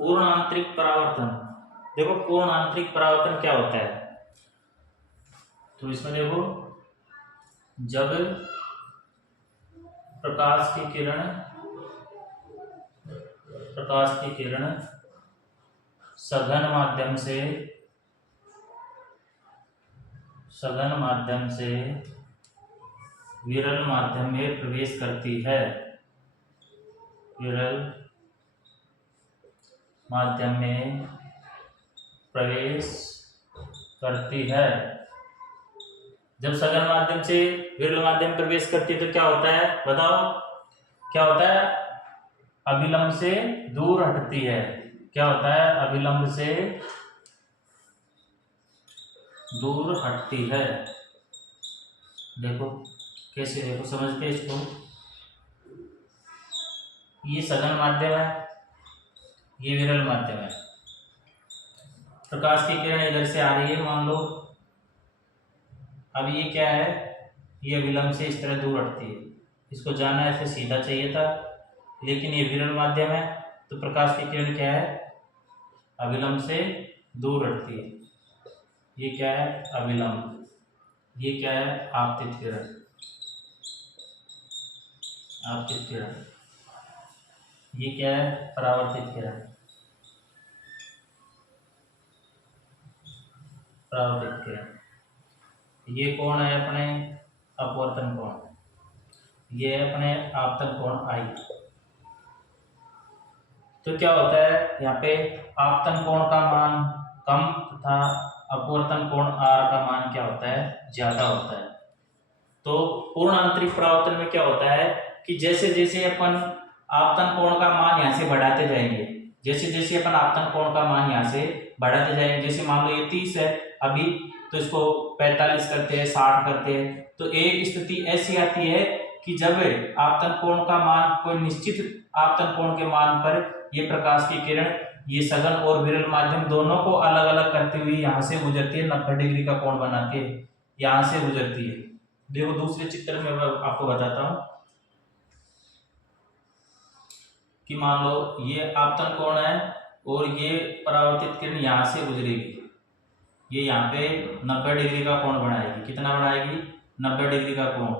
पूर्ण आंतरिक परावर्तन। देखो पूर्ण आंतरिक परावर्तन क्या होता है, तो इसमें देखो जब प्रकाश की किरण सघन माध्यम से विरल माध्यम में प्रवेश करती है, विरल माध्यम में प्रवेश करती है। जब सघन माध्यम से विरल माध्यम प्रवेश करती है तो क्या होता है, बताओ क्या होता है, अभिलंब से दूर हटती है। क्या होता है, अभिलंब से दूर हटती है। देखो कैसे, देखो समझते हैं इसको। ये सघन माध्यम है, ये विरल माध्यम है। प्रकाश की किरण इधर से आ रही है मान लो, अब ये क्या है, ये विलंब से इस तरह दूर हटती है। इसको जाना ऐसे सीधा चाहिए था, लेकिन ये विरल माध्यम है तो प्रकाश की किरण क्या है, अविलंब से दूर हटती है। ये क्या है, अविलंब। ये क्या है, आपतित किरण। आपतित किरण। ये क्या है, परावर्तित किरण। परावर्तित किरण। ये कौन है, अपने अपवर्तन कोण। ये है अपने आपतन कोण आई। तो क्या होता है, यहाँ पे आपतन कोण का मान कम तथा अपवर्तन कोण आर का मान क्या होता है, ज्यादा होता है। तो पूर्ण आंतरिक परावर्तन में क्या होता है कि जैसे जैसे अपन आपतन कोण का मान यहाँ से बढ़ाते जाएंगे, जैसे जैसे अपन आपतन कोण का मान यहाँ से बढ़ाते जाएंगे, जैसे मान लो ये 30 है अभी, तो इसको 45 करते हैं, 60 करते हैं, तो एक स्थिति ऐसी आती है कि जब आपतन कोण का मान कोई निश्चित आपतन कोण के मान पर ये प्रकाश की किरण ये सघन और विरल माध्यम दोनों को अलग अलग करते हुए यहाँ से गुजरती है, 90 डिग्री का कोण बना के यहाँ से गुजरती है। देखो दूसरे चित्र में मैं आपको बताता हूं कि मान लो ये आपतन कोण है और ये परावर्तित किरण यहाँ से गुजरेगी, ये यहाँ पे 90 डिग्री का कोण बनाएगी। कितना बनाएगी, 90 डिग्री का कोण।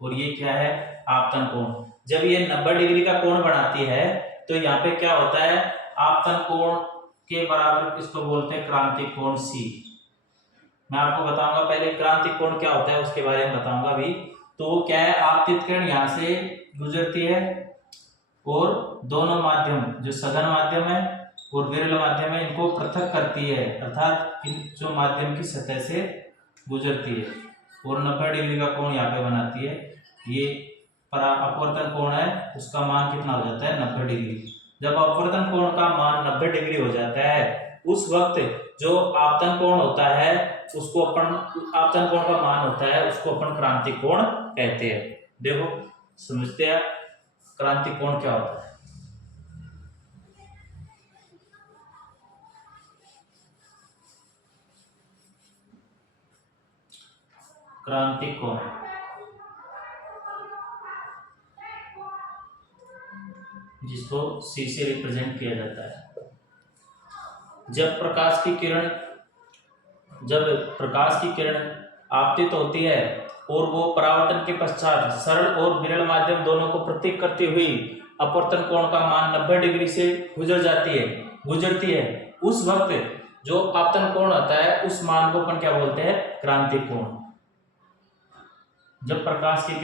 और ये क्या है, आपतन कोण। जब ये 90 डिग्री का कोण बनाती है तो यहाँ पे क्या होता है, आपतन कोण के बराबर इसको बोलते हैं क्रांतिक कोण सी। मैं आपको बताऊंगा, पहले क्रांतिक कोण क्या होता है उसके बारे में बताऊंगा अभी। तो क्या है, आपतित किरण यहाँ से गुजरती है और दोनों माध्यम जो सघन माध्यम है और विरल माध्यम है इनको पृथक करती है, अर्थात इन जो माध्यम की सतह से गुजरती है और 90 डिग्री का कोण यहाँ पे बनाती है। ये अपवर्तन कोण है, उसका मान कितना हो जाता है, 90 डिग्री। जब अपवर्तन कोण का मान 90 डिग्री हो जाता है उस वक्त जो आपतन कोण होता है उसको अपन, आपतन कोण का मान होता है उसको अपन क्रांतिक कोण कहते हैं। देखो समझते हैं क्रांतिक कोण क्या होता है। क्रांतिक कोण जिसको C से रिप्रेजेंट किया जाता है। जब प्रकाश की किरण आपतित होती है और वो परावर्तन के पश्चात सरल और विरल माध्यम दोनों को प्रतीक करती हुई अपवर्तन कोण का मान 90 डिग्री से गुजरती है, उस वक्त जो आपतन कोण होता है उस मान को अपन क्या बोलते हैं, क्रांतिक कोण। जब प्रकाश की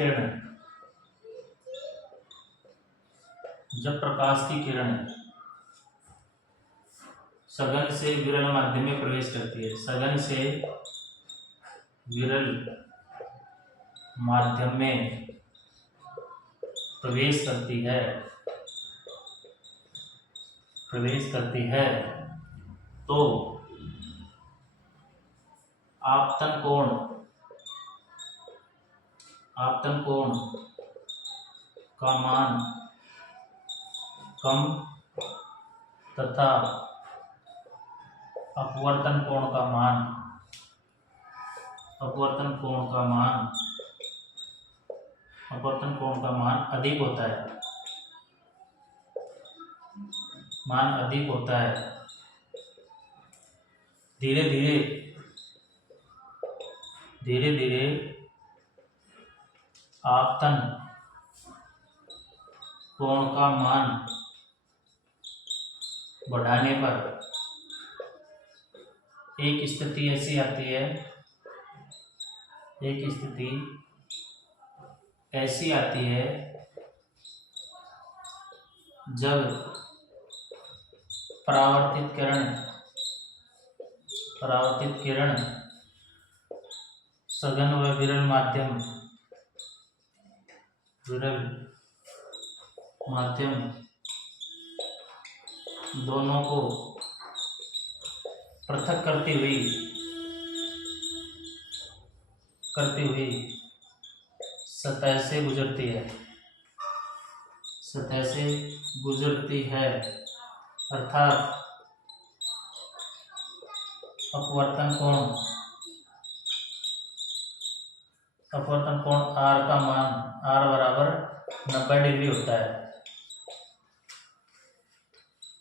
किरण सघन से विरल माध्यम में प्रवेश करती है, सघन से विरल माध्यम में प्रवेश करती है तो आपतन कोण का मान कम तथा अपवर्तन कोण का मान अधिक होता है। मान अधिक होता है, धीरे धीरे धीरे धीरे आपतन कोण का मान बढ़ाने पर एक स्थिति ऐसी आती है, एक स्थिति ऐसी आती है जब परावर्तित किरण सघन व विरल माध्यम दोनों को पृथक करती हुई सतह से गुजरती है, अर्थात अपवर्तन कोण R का मान R बराबर 90 डिग्री होता है।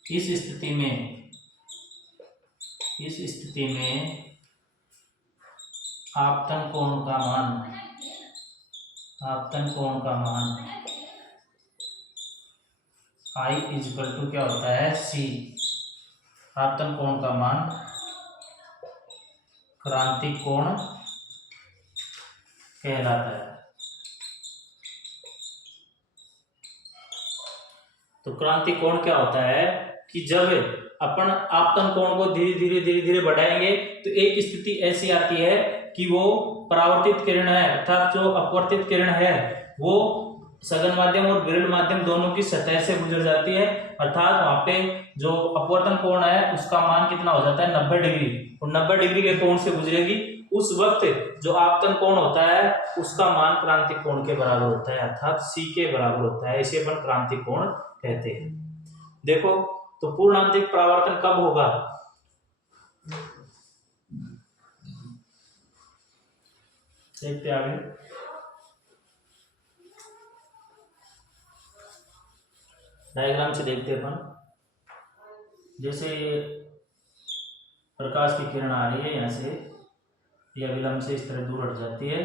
इस स्थिति में आपतन कोण का मान I इक्वल टू क्या होता है, C। आपतन कोण का मान क्रांतिक कोण कहलाता है। तो क्रांतिक कोण क्या होता है कि जब अपन आपतन कोण को धीरे धीरे बढ़ाएंगे तो एक स्थिति ऐसी आती है कि वो परावर्तित किरण है, अर्थात जो अपवर्तित किरण है वो सघन माध्यम और विरल माध्यम दोनों की सतह से गुजर जाती है, अर्थात वहां पे जो अपवर्तन कोण है उसका मान कितना हो जाता है, 90 डिग्री, और 90 डिग्री के कोण से गुजरेगी। उस वक्त जो आपतन कोण होता है उसका मान क्रांतिक कोण के बराबर होता है, अर्थात C के बराबर होता है। इसे अपन क्रांतिक कोण कहते हैं। देखो तो पूर्ण आंतरिक परावर्तन कब होगा, देखते आगे। डायग्राम से देखते अपन, जैसे प्रकाश की किरण आ रही है यहाँ से, यह विलंब से इस तरह दूर हट जाती है,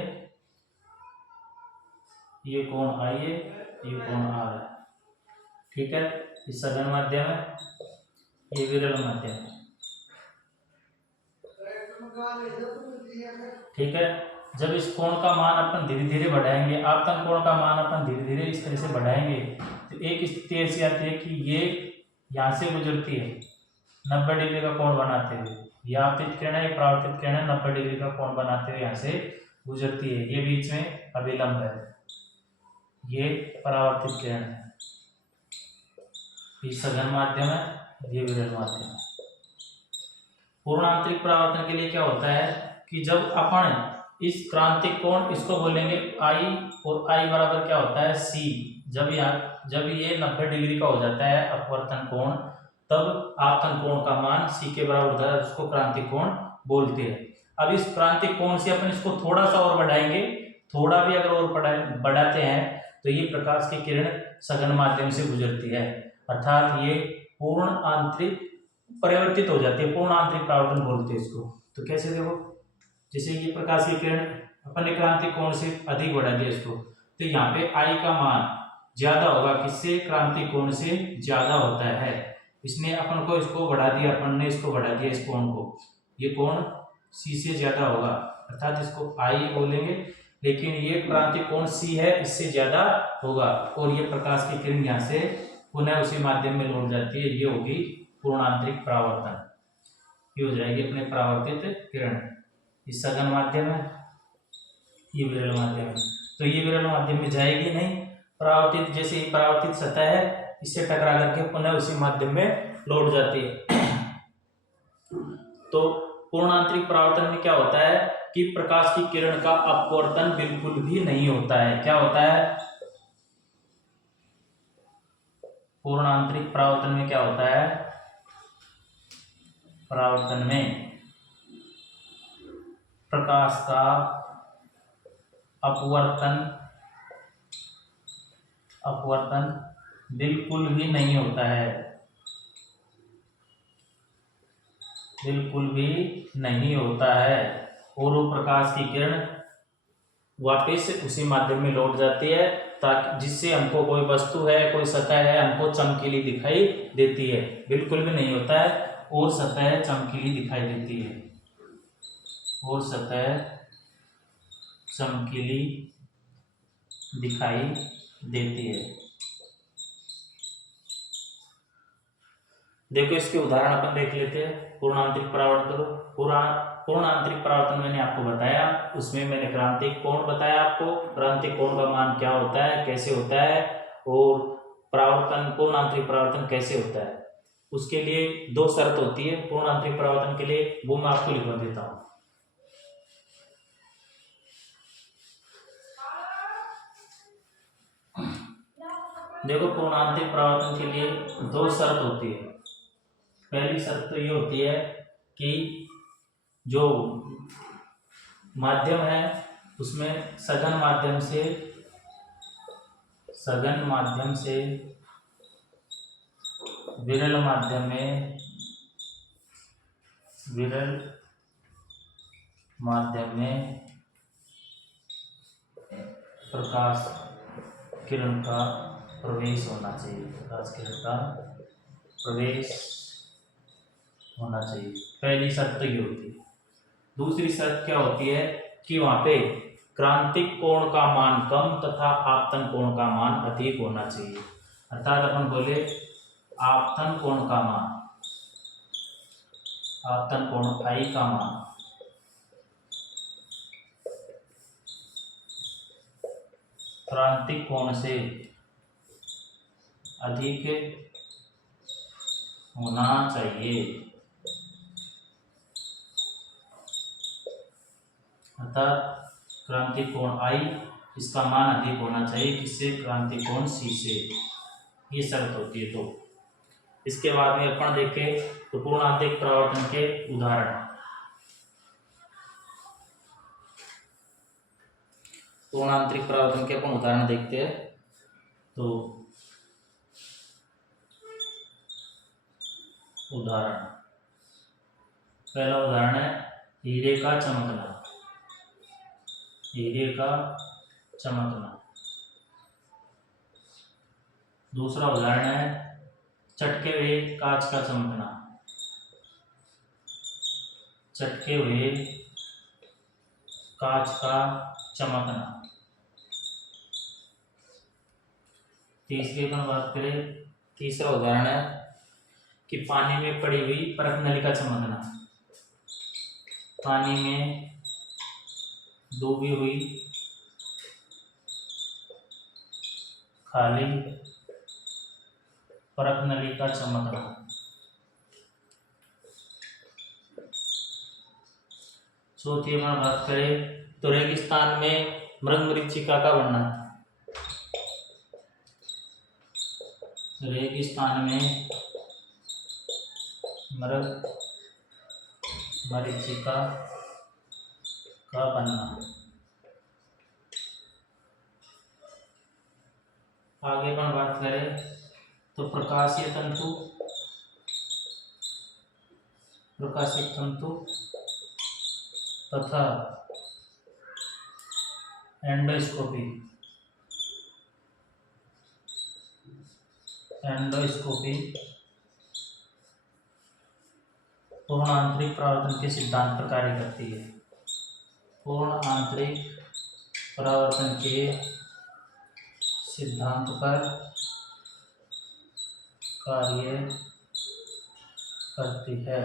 ये कोण I है, ये कोण R है, ठीक है। ये सघन माध्यम है, ये विरल माध्यम है, ठीक है। जब इस कोण का मान अपन धीरे धीरे बढ़ाएंगे, आपतन कोण का मान अपन धीरे धीरे इस तरह से बढ़ाएंगे तो एक स्थिति ऐसी आती है कि ये यहाँ से गुजरती है 90 डिग्री का कोण बनाते हुए, ये आपतित किरण है, परावर्तित किरण है, 90 डिग्री का कोण बनाते हुए यहाँ से गुजरती है। ये बीच में अभिलंब है, ये परावर्तित किरण है, ये सघन माध्यम है, ये विरल माध्यम है। पूर्ण आंतरिक परावर्तन के लिए क्या होता है कि जब अपन इस क्रांतिक कोण इसको बोलेंगे I और I बराबर क्या होता है C, जब ये 90 डिग्री का हो जाता है अपवर्तन कोण, तब आपतन कोण का मान C के बराबर होता है, जिसको क्रांतिक कोण बोलते हैं। अब इस क्रांतिक कोण से अपन इसको थोड़ा सा और बढ़ाएंगे, थोड़ा भी अगर और बढ़ाते हैं तो ये प्रकाश की किरण सघन माध्यम से गुजरती है, अर्थात ये पूर्ण आंतरिक परिवर्तित हो जाती है, पूर्ण आंतरिक परावर्तन बोलते हैं इसको। तो कैसे देखो, जैसे ये प्रकाश की किरण अपन ने क्रांतिक कोण से अधिक बढ़ा दिया इसको, तो यहाँ पे I का मान ज्यादा होगा, किससे, क्रांतिक कोण से ज्यादा होता है। इसने अपन को इसको बढ़ा दिया, अपन ने इसको बढ़ा दिया इस कोण को, ये कोण C से ज्यादा होगा, अर्थात इसको I बोलेंगे, लेकिन ये क्रांतिक कोण C है, इससे ज्यादा होगा, और ये प्रकाश की किरण यहाँ से पुनः उसी माध्यम में लौट जाती है, ये होगी पूर्ण आंतरिक परावर्तन। ये हो जाएगी अपने परावर्तित किरण। ये सघन माध्यम है, ये विरल माध्यम है, तो ये विरल माध्यम में जाएगी नहीं, परावर्तित जैसे ही परावर्तित सतह है इससे टकरा करके पुनः उसी माध्यम में लौट जाती है। तो पूर्ण आंतरिक परावर्तन में क्या होता है कि प्रकाश की किरण का अपवर्तन बिल्कुल भी नहीं होता है। क्या होता है, पूर्ण आंतरिक परावर्तन में क्या होता है, परावर्तन में प्रकाश का अपवर्तन बिल्कुल भी नहीं होता है। बिल्कुल भी नहीं होता है और वो प्रकाश की किरण वापस उसी माध्यम में लौट जाती है, ताकि जिससे हमको कोई वस्तु है, कोई सतह है, हमको चमकीली दिखाई देती है। बिल्कुल भी नहीं होता है और सतह चमकीली दिखाई देती है, और सतह चमकीली दिखाई देती है। देखो इसके उदाहरण अपन देख लेते हैं। पूर्ण आंतरिक परावर्तन, पूर्ण आंतरिक परावर्तन मैंने आपको बताया, उसमें मैंने क्रांतिक कोण बताया आपको, क्रांतिक कोण का मान क्या होता है, कैसे होता है, और परावर्तन, पूर्ण आंतरिक परावर्तन कैसे होता है। उसके लिए दो शर्त होती है पूर्ण आंतरिक परावर्तन के लिए, वो मैं आपको लिखवा देता हूँ। देखो पूर्ण आंतरिक परावर्तन के लिए दो शर्त होती है। पहली शर्त तो ये होती है कि जो माध्यम है उसमें सघन माध्यम से विरल माध्यम में प्रकाश किरण का प्रवेश होना चाहिए, प्रकाश किरण का प्रवेश होना चाहिए। पहली शर्त ये होती है। दूसरी शर्त क्या होती है कि वहां पे क्रांतिक कोण का मान कम तथा आपतन कोण का मान अधिक होना चाहिए। अर्थात अपन बोले आपतन कोण का मान, आपतन कोण आई का मान क्रांतिक कोण से अधिक होना चाहिए, अर्थात क्रांतिक कोण आई इसका मान अधिक होना चाहिए किससे, क्रांतिक कोण सी से। ये शर्त होती है। तो इसके बाद में अपन देखें तो पूर्ण आंतरिक परावर्तन के उदाहरण। पूर्ण आंतरिक परावर्तन के अपन उदाहरण देखते हैं। तो उदाहरण, पहला उदाहरण है हीरे का चमकना, हीरे का चमकना। दूसरा उदाहरण है चटके हुए कांच का चमकना, चटके हुए कांच का चमकना। तीसरी अपन बात करें, तीसरा उदाहरण है कि पानी में पड़ी हुई परख नली का चमकना, पानी में डूबी हुई खाली परख नली का चमकना। चौथी में बात करें तो रेगिस्तान में मृगमरीचिका का बनना, रेगिस्तान में मृगमरीचिका का बनना। आगे अपन बात करें तो प्रकाशीय तंतु तथा एंडोस्कोपी पूर्ण आंतरिक परावर्तन के सिद्धांत पर कार्य करती है, पूर्ण आंतरिक परावर्तन के सिद्धांत पर कार्य करती है।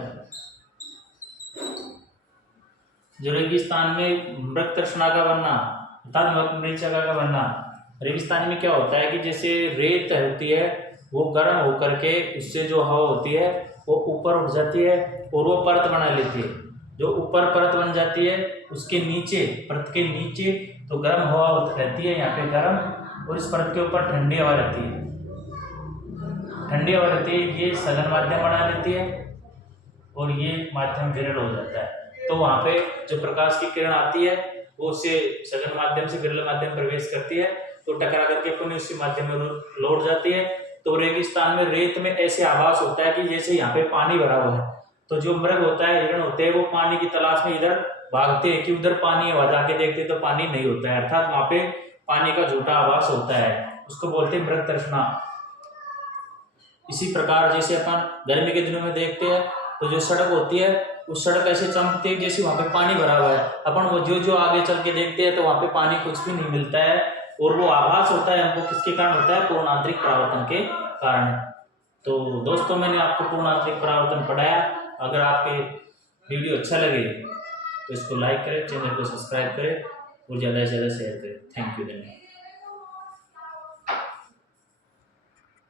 जो रेगिस्तान में मृग तृष्णा का बनना अर्थात मृगमरीचिका का बनना, रेगिस्तान में क्या होता है कि जैसे रेत होती है वो गर्म होकर के उससे जो हवा होती है वो ऊपर उठ जाती है और वो परत बना लेती है। जो ऊपर परत बन जाती है उसके नीचे, परत के नीचे तो गर्म हवा रहती है, यहाँ पे गर्म, और इस परत के ऊपर ठंडी हवा रहती है, ठंडी हवा रहती है। ये सघन माध्यम बना लेती है और ये माध्यम विरल हो जाता है। तो वहाँ पे जो प्रकाश की किरण आती है वो उससे सघन माध्यम से विरल माध्यम प्रवेश करती है, तो टकरा करके अपने उसी माध्यम में लौट जाती है। तो रेगिस्तान में रेत में ऐसे आभास होता है कि जैसे यहाँ पे पानी भरा हुआ है, तो जो मृग होता है, हिरण होते हैं, वो पानी की तलाश में इधर भागते हैं कि उधर पानी है, वहां जाके देखते हैं तो पानी नहीं होता है, अर्थात वहां पे पानी का झूठा आभास होता है, उसको बोलते हैं मृग तृष्णा। इसी प्रकार जैसे अपन गर्मी के दिनों में देखते हैं तो जो सड़क होती है उस सड़क ऐसे चमकती है जैसे वहां पे पानी भरा हुआ है, अपन वो जो आगे चल के देखते हैं तो वहां पे पानी कुछ भी नहीं मिलता है, और वो आभास होता है हमको किसके कारण होता है, पूर्ण आंतरिक परावर्तन के कारण। तो दोस्तों मैंने आपको पूर्ण आंतरिक परावर्तन पढ़ाया। अगर आपके वीडियो अच्छा लगे तो इसको लाइक करें, चैनल को सब्सक्राइब करें और ज़्यादा से ज़्यादा शेयर करें। थैंक यू धन्यवाद।